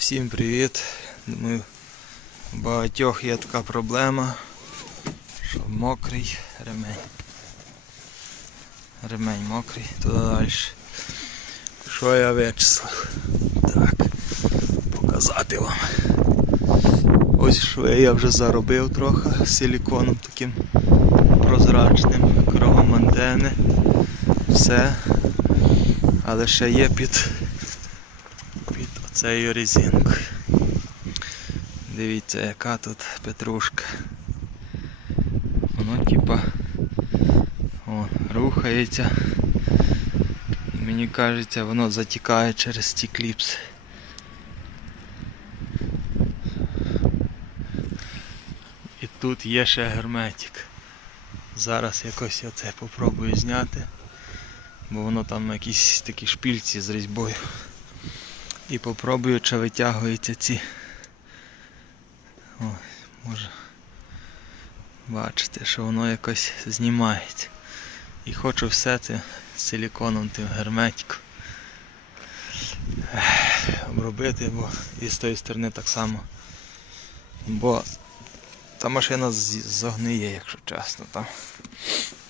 Всім привіт. Думаю, у багатьох є така проблема, що мокрий ремень. Ремень мокрий, туди далі. Що я вичислив? Так, показати вам. Ось шви я вже заробив трохи силіконом таким прозрачним, кругом антени. Все. Але ще є під під оцею резинкою. Дивіться, яка тут петрушка. Воно типа о, рухається. Мені кажеться, воно затікає через ті кліпси. І тут є ще герметик. Зараз якось я це попробую зняти, бо воно там на якійсь такій шпильці з різьбою. І попробую, чи витягуються ці. Ой, може. Бачите, що воно якось знімається. І хочу все це силіконом тим герметиком обробити, бо і з тої сторони так само. Бо та машина з- зогниє, якщо чесно. Там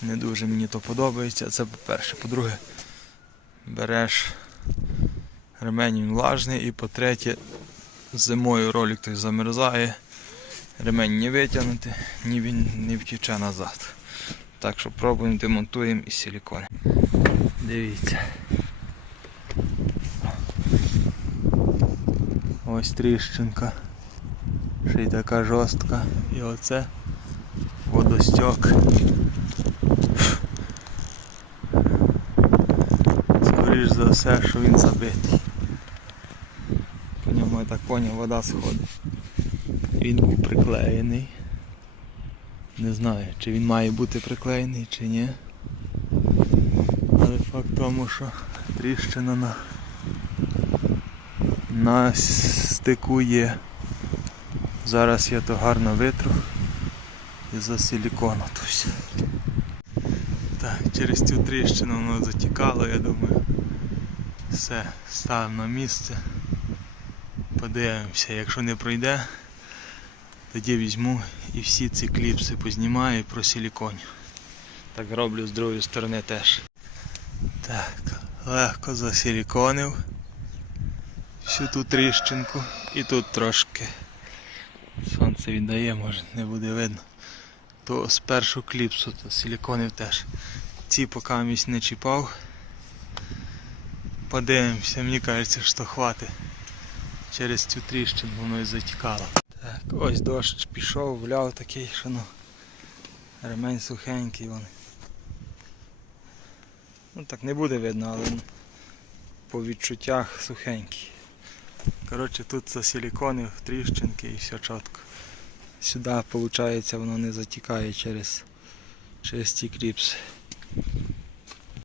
не дуже мені то подобається. Це по-перше. По-друге, береш ремень він влажний і по-третє, зимою ролик той замерзає, ремень не витягнути, ні він не втіче назад. Так що пробуємо демонтуємо із силікону. Дивіться. Ось тріщинка. Ще й така жорстка. І оце водостьок. Скоріш за все, що він забитий. Так поняв, вода сходить. Він був приклеєний. Не знаю, чи він має бути приклеєний, чи ні. Але факт в тому, що тріщина на, на стику є. Зараз я то гарно витру і за силікону все. Так, через цю тріщину воно затікало, я думаю. Все, ставимо на місце. Подивимося, якщо не пройде, тоді візьму і всі ці кліпси познімаю і просиліконю. Так роблю з другої сторони теж. Так, легко засиліконив всю ту тріщинку і тут трошки сонце віддає, може не буде видно. То спершу кліпсу, то силіконив теж. Ці поки місць не чіпав. Подивимося, мені кажеться, що хватить. Через цю тріщину воно і затікало. Так, ось дощ пішов, вляв такий, що ну ремень сухенький вон. Ну так не буде видно, але по відчуттях сухенький. Коротше, тут засиліконив тріщинки і все чітко. Сюди, виходить, воно не затікає через, через ті кліпси.